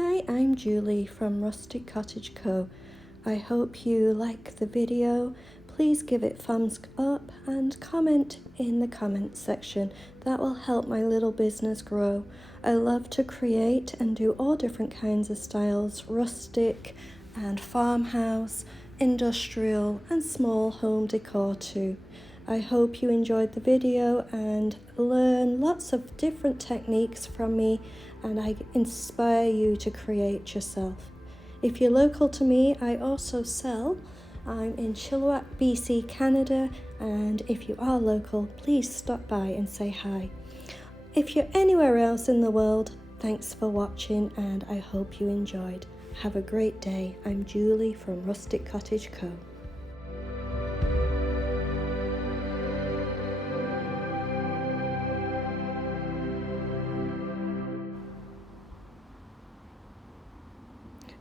Hi, I'm Julie from Rustic Cottage Co. I hope you like the video. Please give it thumbs up and comment in the comments section. That will help my little business grow. I love to create and do all different kinds of styles, rustic and farmhouse, industrial and small home decor too. I hope you enjoyed the video and learn lots of different techniques from me, and I inspire you to create yourself. If you're local to me, I also sell. I'm in Chilliwack, BC, Canada, and if you are local, please stop by and say hi. If you're anywhere else in the world, thanks for watching and I hope you enjoyed. Have a great day. I'm Julie from Rustic Cottage Co.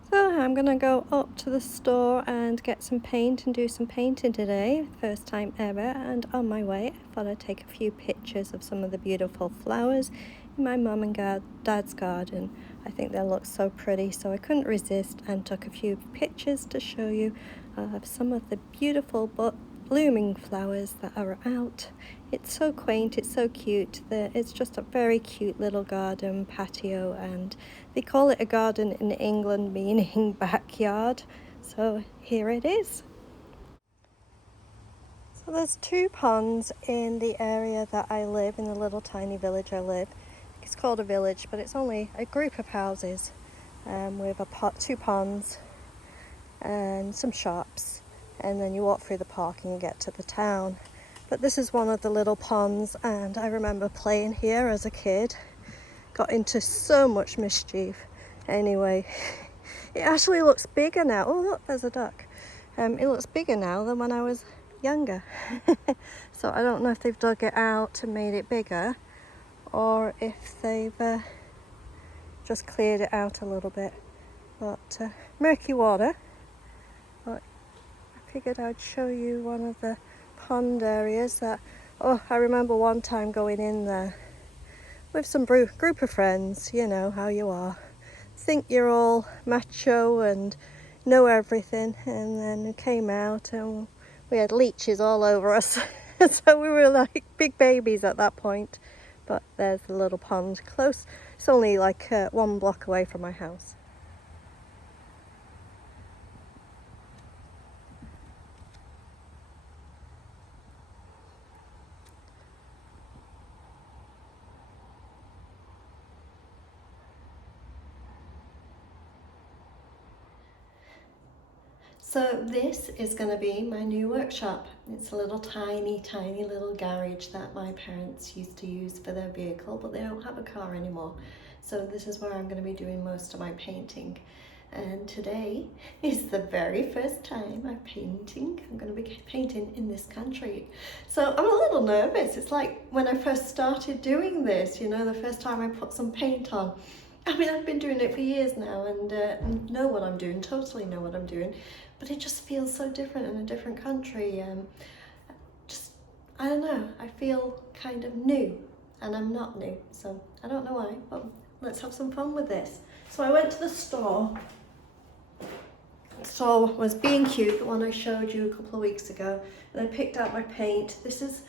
So I'm going to go up to the store and get some paint and do some painting today, first time ever, and on my way I thought I'd take a few pictures of some of the beautiful flowers in my mum and dad's garden. I think they look so pretty, so I couldn't resist and took a few pictures to show you of some of the beautiful blooming flowers that are out. It's so quaint, it's so cute. It's just a very cute little garden patio, and they call it a garden in England, meaning backyard. So here it is. So there's two ponds in the area that I live, in the little tiny village I live. It's called a village, but it's only a group of houses with two ponds and some shops, and then you walk through the park and you get to the town. But this is one of the little ponds, and I remember playing here as a kid. Got into so much mischief. Anyway, it actually looks bigger now. Oh look, there's a duck. It looks bigger now than when I was younger. So I don't know if they've dug it out and made it bigger, or if they've just cleared it out a little bit. But murky water. But I figured I'd show you one of the pond areas that, oh, I remember one time going in there with some group of friends. You know how you are. Think you're all macho and know everything, and then we came out and we had leeches all over us. So we were like big babies at that point. But there's the little pond close. It's only like 1 block away from my house. So this is going to be my new workshop. It's a little tiny little garage that my parents used to use for their vehicle, but they don't have a car anymore. So this is where I'm going to be doing most of my painting. And today is the very first time I'm going to be painting in this country. So I'm a little nervous. It's like when I first started doing this, you know, the first time I put some paint on. I mean, I've been doing it for years now and know what I'm doing, totally know what I'm doing, but it just feels so different in a different country. I don't know, I feel kind of new, and I'm not new, so I don't know why, but let's have some fun with this. So I went to the store. The store was Being Cute, the one I showed you a couple of weeks ago, and I picked out my paint. This is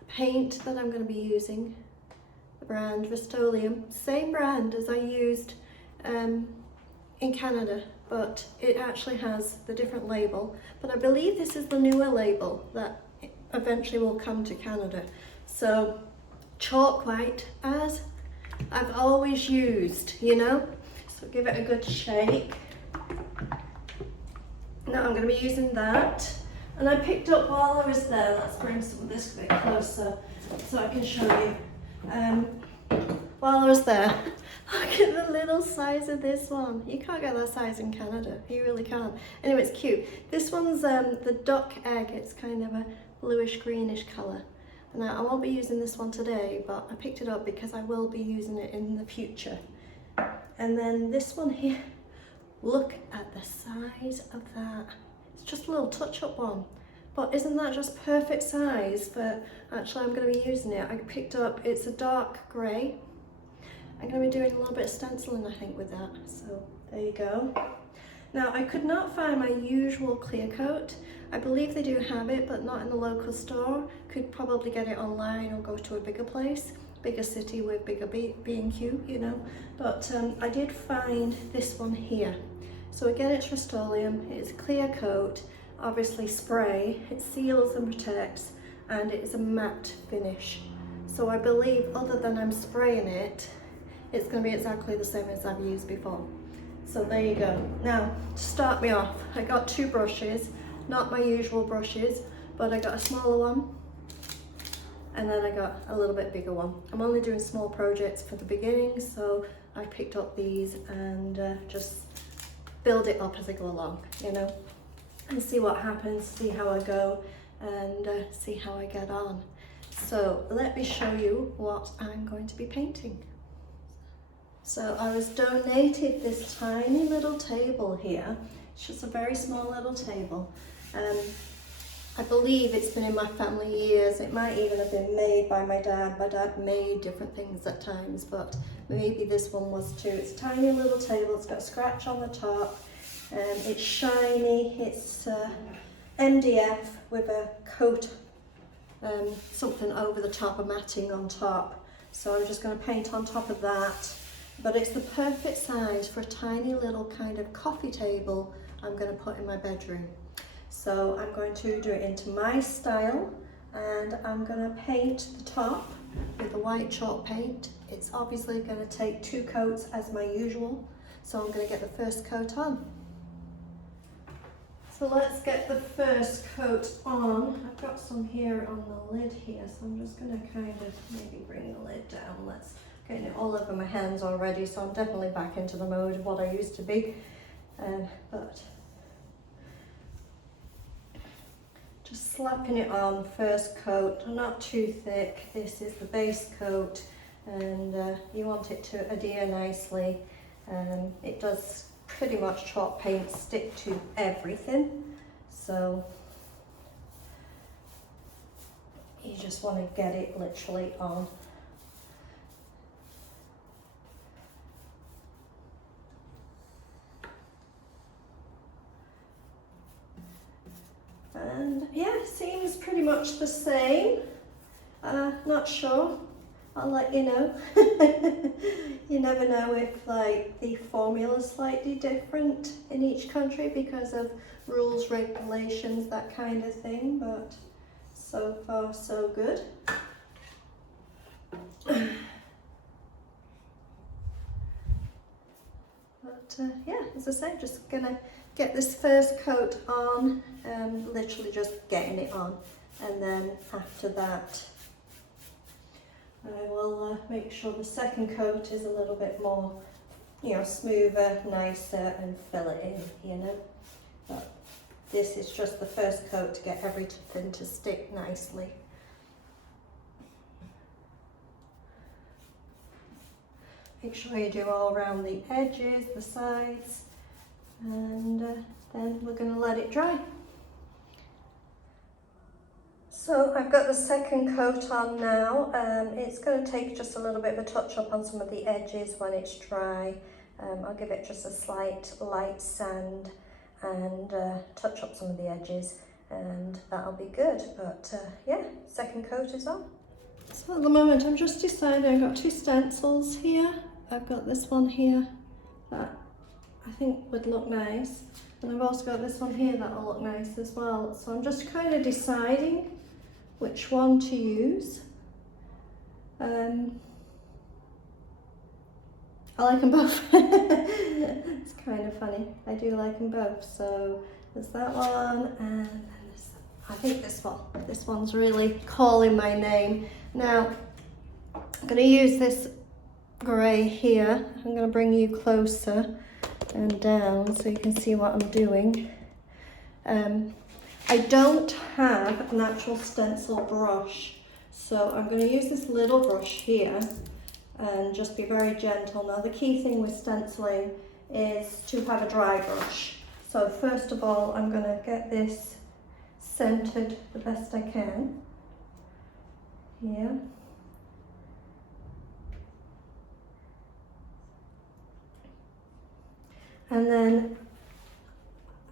the paint that I'm going to be using. The brand Rust-Oleum, same brand as I used in Canada, but it actually has the different label. But I believe this is the newer label that eventually will come to Canada. So chalk white, as I've always used, you know. So give it a good shake. Now I'm going to be using that, and I picked up while I was there. Let's bring some of this a bit closer so I can show you. While I was there, look at the little size of this one. You can't get that size in Canada, you really can't. Anyway, it's cute. This one's the duck egg. It's kind of a bluish greenish colour. Now I won't be using this one today, but I picked it up because I will be using it in the future. And then this one here, look at the size of that. It's just a little touch-up one. But isn't that just perfect size for, actually I'm going to be using it. I picked up, it's a dark grey, I'm going to be doing a little bit of stenciling, I think, with that. So there you go. Now, I could not find my usual clear coat. I believe they do have it, but not in the local store. Could probably get it online or go to a bigger place, bigger city with bigger B&Q, you know. But I did find this one here. So again, it's Rust-Oleum, it's a clear coat, obviously spray, it seals and protects, and it is a matte finish. So I believe, other than I'm spraying it, it's going to be exactly the same as I've used before. So there you go. Now, to start me off, I got 2 brushes, not my usual brushes, but I got a smaller one, and then I got a little bit bigger one. I'm only doing small projects for the beginning, so I picked up these and just build it up as I go along, you know, and see what happens, see how I go, and see how I get on. So let me show you what I'm going to be painting. So I was donated this tiny little table here. It's just a very small little table. I believe it's been in my family years. It might even have been made by my dad. My dad made different things at times, but maybe this one was too. It's a tiny little table. It's got a scratch on the top. It's shiny. It's MDF with a coat, something over the top, a matting on top. So I'm just going to paint on top of that. But it's the perfect size for a tiny little kind of coffee table I'm going to put in my bedroom. So I'm going to do it into my style, and I'm going to paint the top with a white chalk paint. It's obviously going to take 2 coats as my usual, so I'm going to get the first coat on. So let's get the first coat on. I've got some here on the lid here, so I'm just going to kind of maybe bring the lid down. Let's getting it all over my hands already, so I'm definitely back into the mode of what I used to be. But just slapping it on, first coat, not too thick. This is the base coat, and you want it to adhere nicely. It does pretty much chalk paint stick to everything, so you just want to get it literally on. And yeah, seems pretty much the same. Not sure. I'll let you know. You never know if like the formula's slightly different in each country because of rules, regulations, that kind of thing, but so far so good. But yeah, as I say, just gonna get this first coat on, literally just getting it on, and then after that I will make sure the second coat is a little bit more, you know, smoother, nicer, and fill it in, you know. But this is just the first coat to get everything to stick nicely. Make sure you do all around the edges, the sides, and then we're going to let it dry. So I've got the second coat on now. It's going to take just a little bit of a touch up on some of the edges when it's dry. I'll give it just a slight light sand and touch up some of the edges, and that'll be good. But yeah, second coat is on. So at the moment I'm just deciding, I've got 2 stencils here. I've got this one here that I think would look nice, and I've also got this one here that will look nice as well. So I'm just kind of deciding which one to use. I like them both. It's kind of funny. I do like them both. So there's that one, and then there's, I think this one. This one's really calling my name. Now, I'm going to use this grey here. I'm going to bring you closer and down so you can see what I'm doing. I don't have an actual stencil brush, so I'm going to use this little brush here and just be very gentle. Now the key thing with stenciling is to have a dry brush. So first of all, I'm going to get this centered the best I can here. And then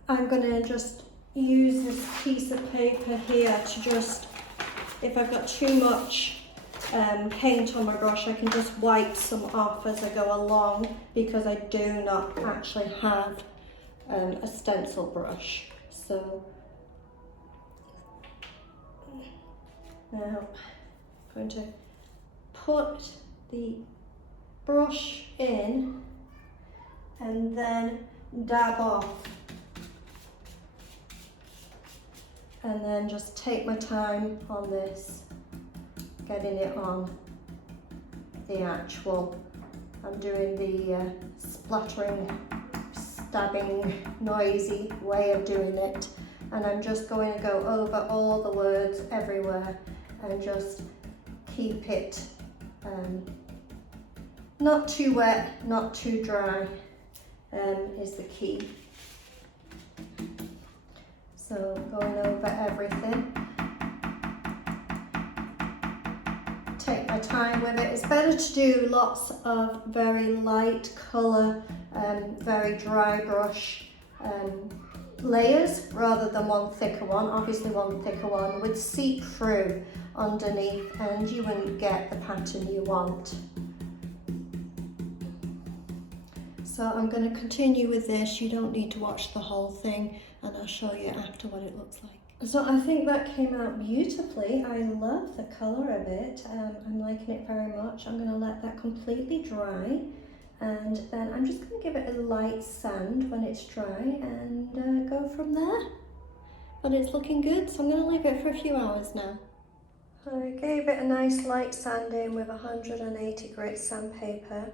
I'm going to just use this piece of paper here to just, if I've got too much paint on my brush, I can just wipe some off as I go along, because I do not actually have a stencil brush. So now I'm going to put the brush in and then dab off, and then just take my time on this, getting it on the actual, I'm doing the splattering, stabbing, noisy way of doing it, and I'm just going to go over all the words everywhere and just keep it not too wet, not too dry, is the key. So going over everything. Take my time with it. It's better to do lots of very light colour, very dry brush layers rather than one thicker one. Obviously one thicker one would seep through underneath and you wouldn't get the pattern you want. So I'm going to continue with this. You don't need to watch the whole thing, and I'll show you after what it looks like. So I think that came out beautifully. I love the colour of it. I'm liking it very much. I'm going to let that completely dry, and then I'm just going to give it a light sand when it's dry and go from there. But it's looking good, so I'm going to leave it for a few hours now. I gave it a nice light sanding with 180 grit sandpaper,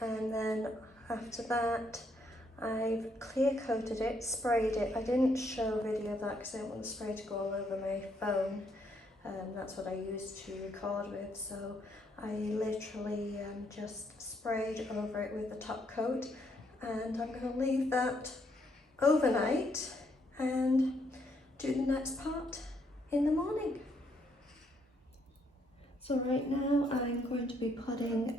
and then after that I've clear coated it, sprayed it. I didn't show a video of that because I don't want the spray to go all over my phone. That's what I used to record with, so I literally just sprayed over it with the top coat, and I'm going to leave that overnight and do the next part in the morning. So right now I'm going to be putting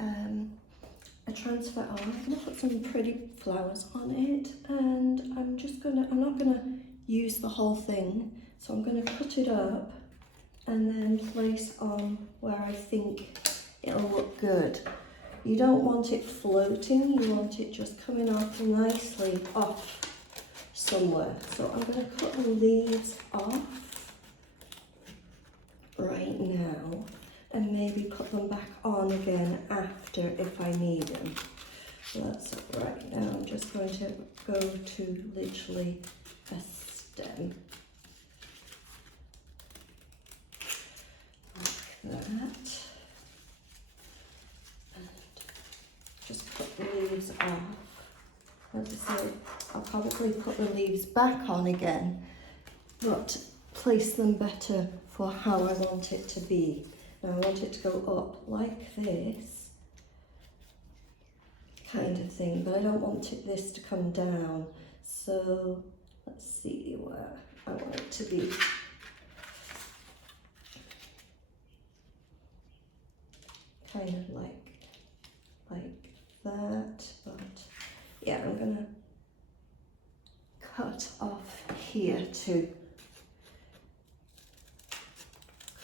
a transfer on. I'm going to put some pretty flowers on it, and I'm not going to use the whole thing, so I'm going to cut it up and then place on where I think it'll look good. You don't want it floating, you want it just coming off nicely off somewhere. So I'm going to cut the leaves off right now, and maybe put them back on again after if I need them. So that's it right now. I'm just going to go to literally a stem. Like that. And just put the leaves off. As I said, I'll probably put the leaves back on again, but place them better for how I want it to be. Now I want it to go up like this, kind of thing, but I don't want this to come down. So let's see where I want it to be. Kind of like that, but yeah, I'm gonna cut off here to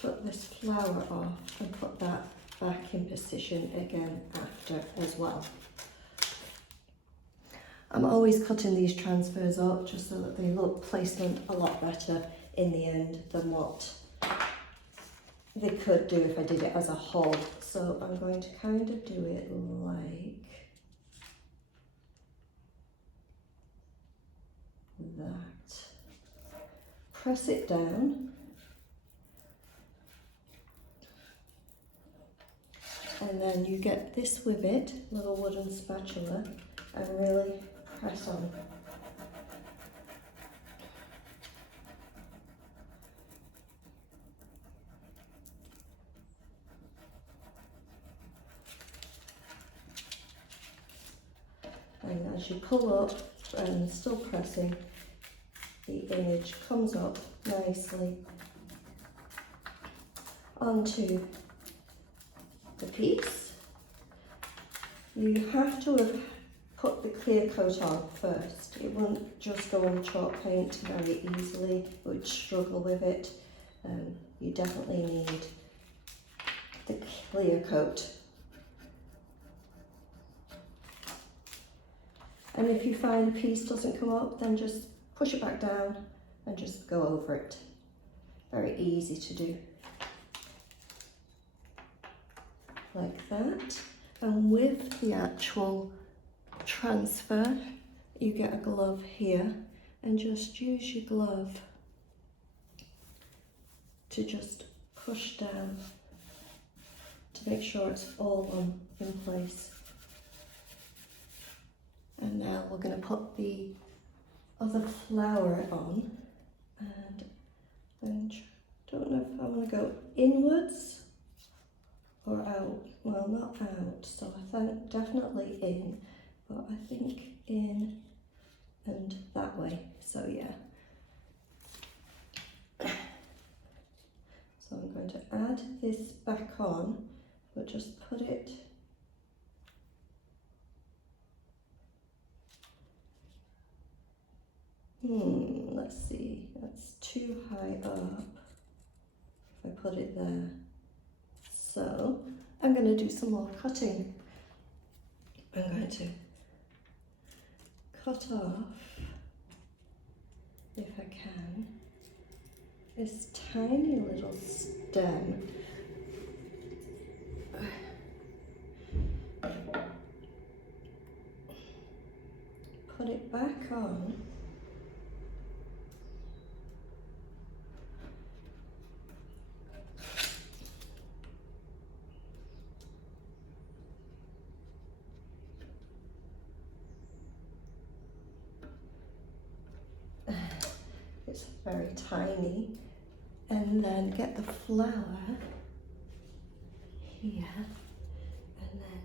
cut this flower off and put that back in position again after as well. I'm always cutting these transfers up just so that they look placement a lot better in the end than what they could do if I did it as a whole. So I'm going to kind of do it like that. Press it down. And then you get this with it, little wooden spatula, and really press on. And as you pull up and still pressing, the image comes up nicely onto the piece. You have to have put the clear coat on first. It won't just go on chalk paint very easily. It would struggle with it. You definitely need the clear coat. And if you find a piece doesn't come up, then just push it back down and just go over it. Very easy to do. Like that. And with the actual transfer, you get a glove here, and just use your glove to just push down to make sure it's all in place. And now we're going to put the other flower on, and then don't know if I want to go inwards or out. Well, not out, so I think definitely in, but I think in and that way, so yeah. So I'm going to add this back on, but just put it let's see, that's too high up if I put it there. So I'm going to do some more cutting. I'm going to cut off, if I can, this tiny little stem. Put it back on. It's very tiny, and then get the flower here, and then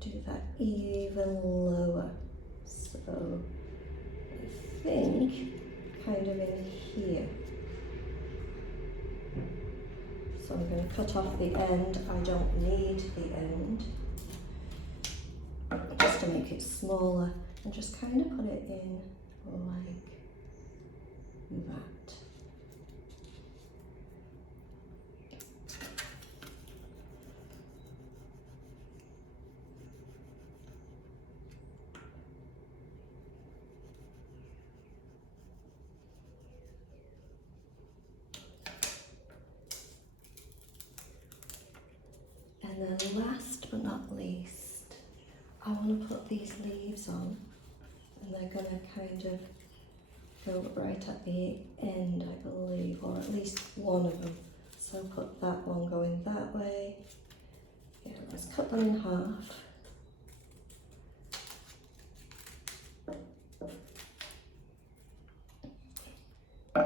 do that even lower. So I think kind of in here. So I'm going to cut off the end. I don't need the end, just to make it smaller, and just kind of put it in like that. And then last but not least, I want to put these leaves on, and they're going to kind of go right at the end, I believe, or at least one of them. So put that one going that way. Yeah, let's cut them in half.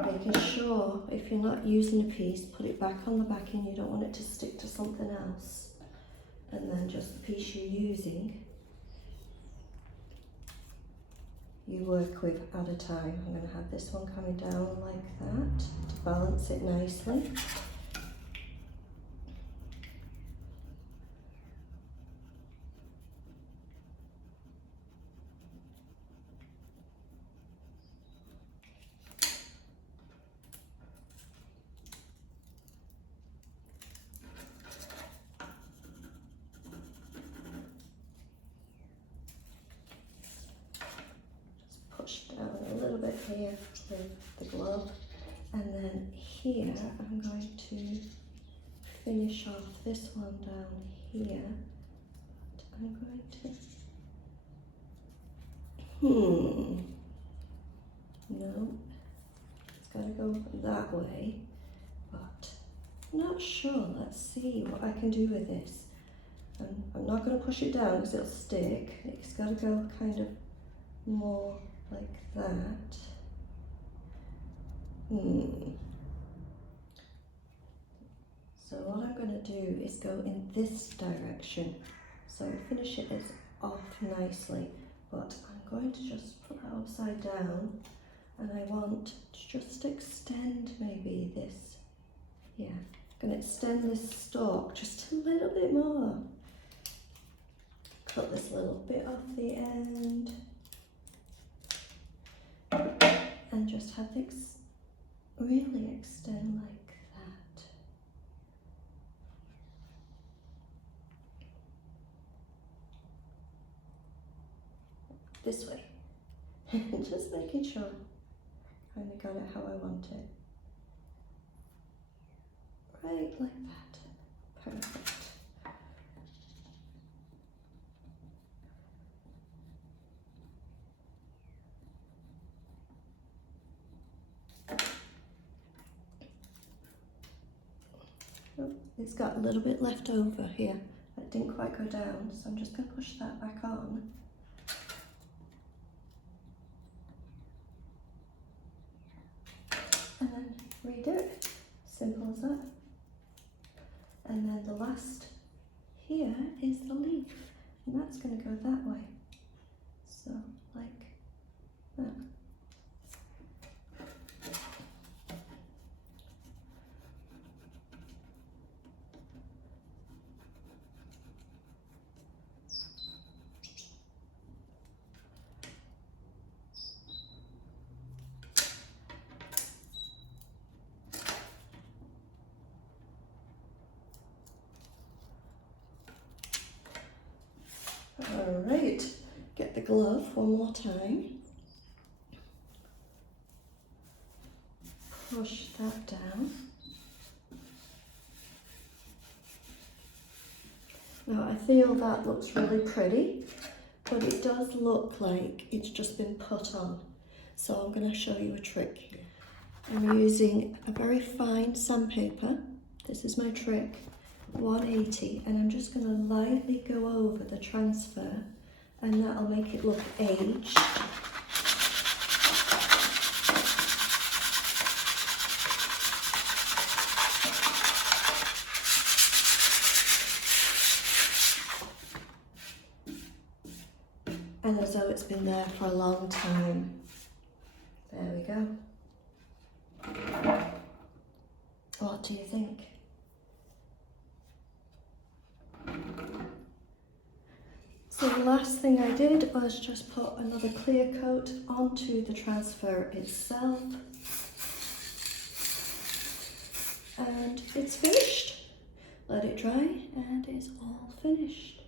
Making sure if you're not using a piece, put it back on the backing. You don't want it to stick to something else. And then just the piece you're using, you work with at a time. I'm going to have this one coming down like that to balance it nicely. Push down a little bit here with the glove, and then here I'm going to finish off this one down here. I'm going to, no, it's got to go that way, but I'm not sure. Let's see what I can do with this. I'm not going to push it down because it'll stick. It's got to go kind of more like that. So what I'm going to do is go in this direction. So finish it off nicely, but I'm going to just put that upside down, and I want to just extend maybe this. Yeah, I'm going to extend this stalk just a little bit more. cut this little bit off the end and just have it really extend like that. This way. Just making sure I kind of got it how I want it. Right like that. Perfect. Oh, it's got a little bit left over here. That didn't quite go down, so I'm just going to push that back on. And then redo it. Simple as that. And then the last here is the leaf, and that's going to go that way. So, like that. All right, get the glove one more time. Push that down. Now I feel that looks really pretty, but it does look like it's just been put on. So I'm going to show you a trick here. I'm using a very fine sandpaper. This is my trick, 180, and I'm just going to lightly go over the transfer, and that'll make it look aged. And as though it's been there for a long time. There we go. What do you think? So the last thing I did was just put another clear coat onto the transfer itself. And it's finished. Let it dry and it's all finished.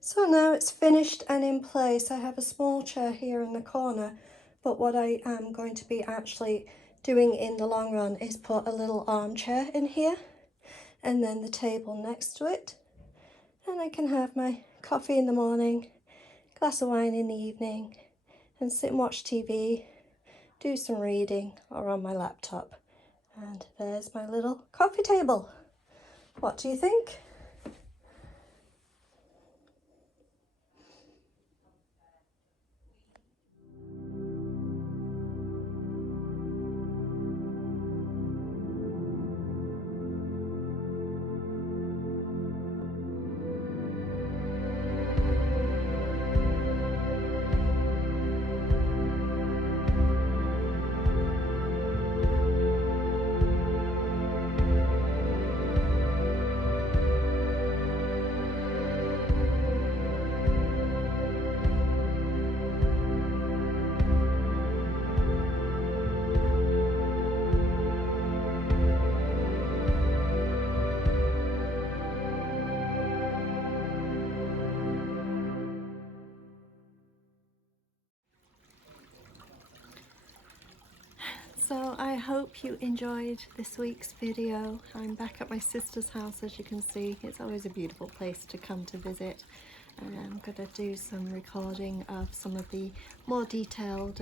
So now it's finished and in place. I have a small chair here in the corner, but what I am going to be actually doing in the long run is put a little armchair in here and then the table next to it. And I can have my coffee in the morning, glass of wine in the evening, and sit and watch TV, do some reading or on my laptop. And there's my little coffee table. What do you think? So I hope you enjoyed this week's video. I'm back at my sister's house, as you can see. It's always a beautiful place to come to visit. And I'm going to do some recording of some of the more detailed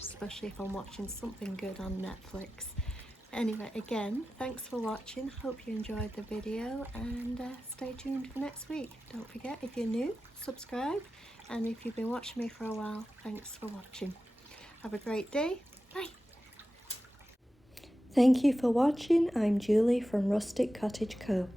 Especially if I'm watching something good on Netflix. Anyway, again, thanks for watching. Hope you enjoyed the video, and stay tuned for next week. Don't forget, if you're new, subscribe, and if you've been watching me for a while, thanks for watching. Have a great day. Bye. Thank you for watching. I'm Julie from Rustic Cottage Co.